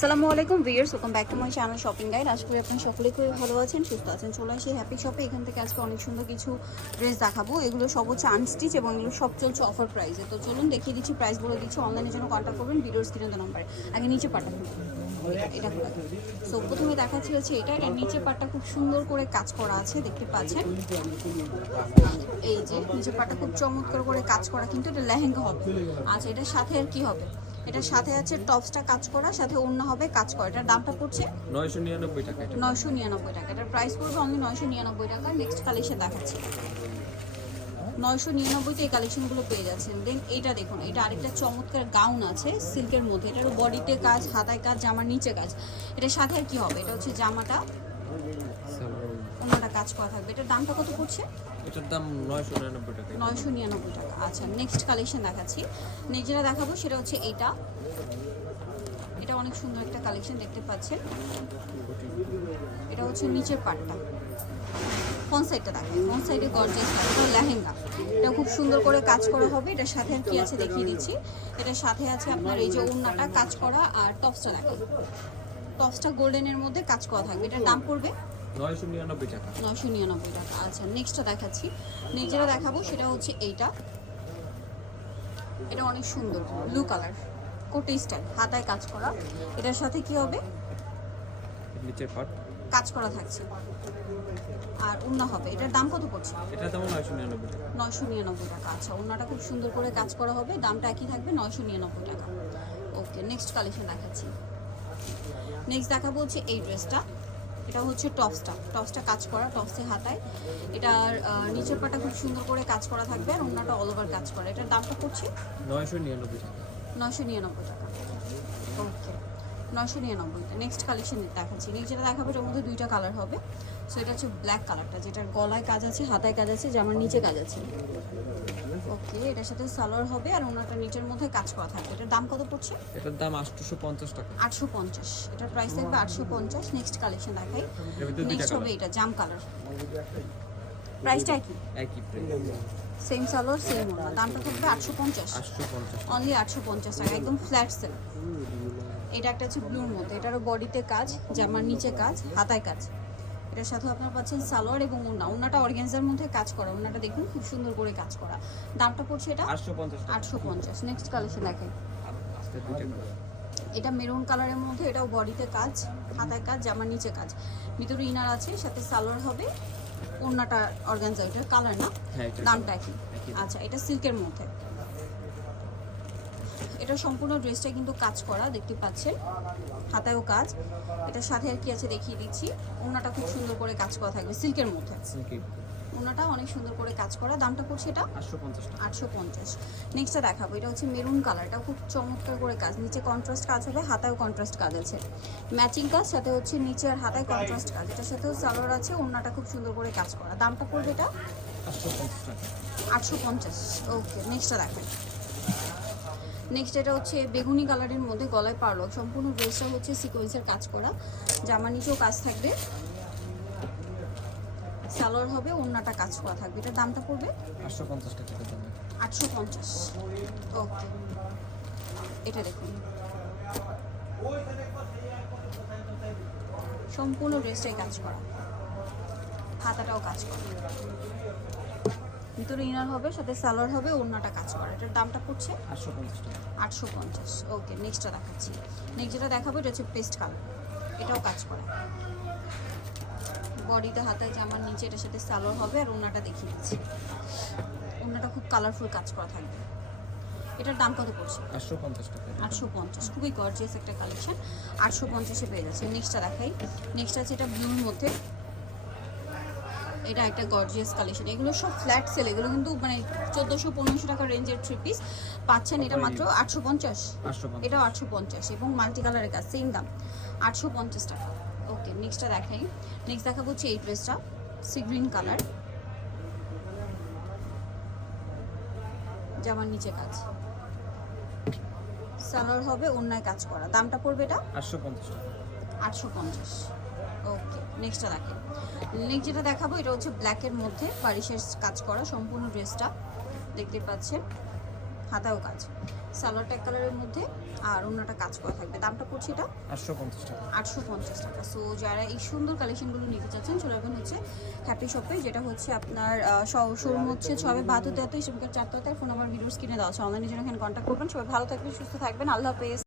আসসালামু আলাইকুম viewers welcome back to my channel shopping guide. আশা করি আপনারা সকলেই খুবই ভালো আছেন, সুস্থ আছেন। চলে আসি হ্যাপি শপে এখান থেকে আজকে অনেক সুন্দর কিছু ড্রেস দেখাবো। এগুলো সব হচ্ছে আনস্টিচ এবং এগুলো সব চলছে অফার প্রাইসে তো চলুন দেখিয়ে দিচ্ছি প্রাইস বলে দিচ্ছি অনলাইনের জন্য কন্ট্যাক্ট করবেন, ভিডিওর স্ক্রিনে নাম্বারে আগে নিচে পাঠাবেন এটা সো প্রথমে দেখাচ্ছি হচ্ছে এটা। এটা নিচে পাটটা খুব সুন্দর করে কাজ করা আছে, দেখতে পাচ্ছেন। এই যে, নিচে পাটটা খুব চমৎকার করে কাজ করা, কিন্তু এটা লেহেঙ্গা হবে। আচ্ছা এটার সাথে আর কি হবে? এটার সাথে আছে টপসটা কাজ করা সাথে অন্য হবে কাজ করা। এটার দামটা পড়ছে? নয়শো নিরানব্বই টাকা এটা। নয়শো নিরানব্বই টাকা। এটার প্রাইস পড়বে অনলি নয়শো নিরানব্বই টাকা। নেক্সট কালেকশন দেখাচ্ছি। নয়শো নিরানব্বইতে এই কালেকশনগুলো পেয়ে যাচ্ছেন। দেন এটা দেখুন এটা আরেকটা চমৎকার গাউন আছে সিল্কের মধ্যে। এটারও বডিতে কাজ হাতায় কাজ জামার নিচে কাজ। এটার সাথে আর কি হবে? এটা হচ্ছে জামাটা। অন্যটা কাজ করা থাকবে। এটার দামটা কত পড়ছে? এটার দাম নয়শো নিরানব্বই টাকা। এটা। নয়শো নিরানব্বই টাকা। আচ্ছা নেক্সট কালেকশন দেখাচ্ছি। নেক্সট যেটা দেখাবো সেটা হচ্ছে এইটা। এটা অনেক সুন্দর একটা কালেকশন দেখতে পাচ্ছেন। এটা হচ্ছে নিচের পাটটা। ফ্রন্ট সাইডটা দেখেন ফ্রন্ট সাইডে গর্জিয়াস এটা লেহেঙ্গা। এটা খুব সুন্দর করে কাজ করা হবে। এটার সাথে আর কি আছে দেখিয়ে দিচ্ছি। এটার সাথে আছে আপনার এই যে ওড়নাটা কাজ করা আর টপসটা দেখেন টপসটা গোল্ডেনের মধ্যে কাজ করা থাকবে। এটার দাম পড়বে নয়শো নিরানব্বই টাকা। নশো নিরানব্বই টাকা। আচ্ছা নেক্সটটা দেখাচ্ছি। নেক্সট যেটা দেখাবো সেটা হচ্ছে এইটা। এটা অনেক সুন্দর ব্লু কালার কোটি স্টাইল হাতায় কাজ করা। এটার সাথে কি হবে? নিচের পাট কাজ করা থাকছে। আর উন্না হবে। এটার দাম কত পড়ছে? এটার দাম নয়শো নিরানব্বই টাকা। নয়শো নিরানব্বই টাকা। আচ্ছা উন্নাটা খুব সুন্দর করে কাজ করা হবে। দামটা একই থাকবে নয়শো নিরানব্বই টাকা। ওকে নেক্সট কালেকশন দেখাচ্ছি। নেক্সট দেখাবো হচ্ছে এই ড্রেসটা এটা হচ্ছে টপসটা। টপসটা কাজ করা টপসে হাতায়। এটার নিচের পাটা খুব সুন্দর করে কাজ করা থাকবে আর অন্যটা অল ওভার কাজ করা। এটার দামটা পড়ছে? নয়শো নিরানব্বই টাকা। নয়শো নিরানব্বই টাকা। ওকে নয়শো নিরানব্বইটা নেক্সট কালেকশন দেখাচ্ছি। যেটা দেখাবো এটার মধ্যে দুইটা কালার হবে। সো এটা হচ্ছে ব্ল্যাক কালারটা যেটার গলায় কাজ আছে হাতায় কাজ আছে জামার নিচে কাজ আছে। ওকে এটার সাথে সালোয়ার হবে আর ওনাটা নিচের মধ্যে কাজ করা থাকবে। এটার দাম কত পড়ছে? এটার দাম আটশোশো পঞ্চাশ টাকা। আটশো পঞ্চাশ এটার প্রাইস থাকবে আটশো পঞ্চাশ নেক্সট কালেকশন দেখাই। নেক্সট হবে এটা জাম কালার প্রাইসটা কি একই প্রাইস সেম সালোয়ার সেম ওনা দামটা থাকবে আটশো পঞ্চাশ আটশো পঞ্চাশ অনলি আটশো পঞ্চাশ টাকা একদম ফ্ল্যাট সেল এটা একটা হচ্ছে ব্লুর মধ্যে। এটারও বডিতে কাজ জামার নিচে কাজ হাতায় কাজ। এটার সাথে আপনারা পাচ্ছেন সালোয়ার এবং ওনা ওনাটা অর্গেনজার মধ্যে কাজ করা। ওনাটা দেখুন খুব সুন্দর করে কাজ করা। দামটা পড়ছে এটা আটশো পঞ্চাশ নেক্সট কালেকশন আজকে এটা মেরুন কালারের মধ্যে এটাও বডিতে কাজ হাতায় কাজ জামার নিচে কাজ। ভিতরে ইনার আছে সাথে সালোয়ার হবে। ওড়নাটা অর্গানজা এটার কালার না? হ্যাঁ দামটা কি আচ্ছা এটা সিল্কের মধ্যে। এটা সম্পূর্ণ ড্রেসটা কিন্তু কাজ করা দেখতে পাচ্ছেন। হাতায়ও কাজ। এটার সাথে আর কি আছে দেখিয়ে দিচ্ছি। ওড়নাটা খুব সুন্দর করে কাজ করা থাকবে সিল্কের মধ্যে। ওড়নাটা অনেক সুন্দর করে কাজ করা। দামটা পড়ছে এটা আটশো পঞ্চাশ নেক্সটটা দেখাবো। এটা হচ্ছে মেরুন কালারটা খুব চমৎকার করে কাজ। নিচে কন্ট্রাস্ট কাজ হবে হাতায় কন্ট্রাস্ট কাজ আছে। ম্যাচিং কাজ সাথে হচ্ছে নিচে আর হাতায় কন্ট্রাস্ট কাজ। এটার সাথেও সালোয়ার আছে ওড়নাটা খুব সুন্দর করে কাজ করা। দামটা পড়বে এটা? আটশো পঞ্চাশ আটশো পঞ্চাশ। ওকে নেক্সটটা দেখেন নেক্সট এটা হচ্ছে বেগুনি কালারের মধ্যে গলায় পারল সম্পূর্ণ ড্রেসটা হচ্ছে সিকোয়েন্সের কাজ করা। জামার নিচেও কাজ থাকবে। সালোয়ার হবে ওড়নাটা কাজ করা থাকবে। এটার দামটা পড়বে? আটশো পঞ্চাশ টাকা আটশো পঞ্চাশ। ওকে এটা দেখুন। সম্পূর্ণ ড্রেসটাই কাজ করা। হাতাটাও কাজ করা। ভিতরে ইনার হবে সাথে সালোয়ার হবে ওড়নাটা কাজ করা। এটার দামটা পড়ছে আটশো পঞ্চাশ আটশো পঞ্চাশ। ওকে নেক্সটটা দেখাচ্ছি। নেক্সট যেটা দেখাবো এটা হচ্ছে পেস্ট কালার এটাও কাজ করা। বডিতে হাতে জামার নিচে এটার সাথে সালোয়ার হবে আর ওড়নাটা দেখিয়ে দিচ্ছি। ওড়নাটা খুব কালারফুল কাজ করা থাকবে। এটার দাম কত পড়ছে? আটশো পঞ্চাশ টাকা। আটশো পঞ্চাশ। খুবই গর্জিয়াস একটা কালেকশন আটশো পঞ্চাশে পেয়ে যাচ্ছে। নেক্সটটা দেখাই। নেক্সট আছে এটা ব্লুর মধ্যে। এটা একটা গর্জিয়াস কালেকশন এগুলো সব ফ্ল্যাট সেল এগুলো কিন্তু মানে চোদ্দোশো পনেরোশো টাকা রেঞ্জের থ্রি পিস পাচ্ছেন এটা মাত্র আটশো পঞ্চাশ। এটাও আটশো পঞ্চাশ এবং মাল্টি কালারের কাজ সেম দাম। আটশো পঞ্চাশ টাকা। ওকে নেক্সটটা দেখাই। নেক্সট দেখাবো হচ্ছে এই ড্রেসটা সি গ্রিন কালার জামার নিচে কাজ। সালোয়ার হবে অন্যায় কাজ করা। দামটা পড়বে এটা? আটশো পঞ্চাশ টাকা। আটশো পঞ্চাশ। ওকে নেক্সটটা দেখেন। নেক্সট যেটা দেখাবো এটা হচ্ছে ব্ল্যাকের মধ্যে বারিশের কাজ করা সম্পূর্ণ ড্রেসটা দেখতে পাচ্ছেন হাতাও কাজ। সালোয়ার ট্যাগ কালারের মধ্যে আর অন্যটা কাজ করা থাকবে। দামটা পড়ছে এটা? আটশো পঞ্চাশ টাকা। আটশো পঞ্চাশ টাকা। সো যারা এই সুন্দর কালেকশনগুলো নিতে চাচ্ছেন চলে যাবেন হচ্ছে হ্যাপি শপে যেটা হচ্ছে আপনার শোরুম হচ্ছে ছবে বাহাত্তর তেহাত্তর সেখানকার চারটাতে ফোন নাম্বার ভিডিওস কিনে দেওয়া আছে। অনলাইনে জন্য এখানে কন্ট্যাক্ট করবেন। সবাই ভালো থাকবেন সুস্থ থাকবেন। আল্লাহ হাফেজ।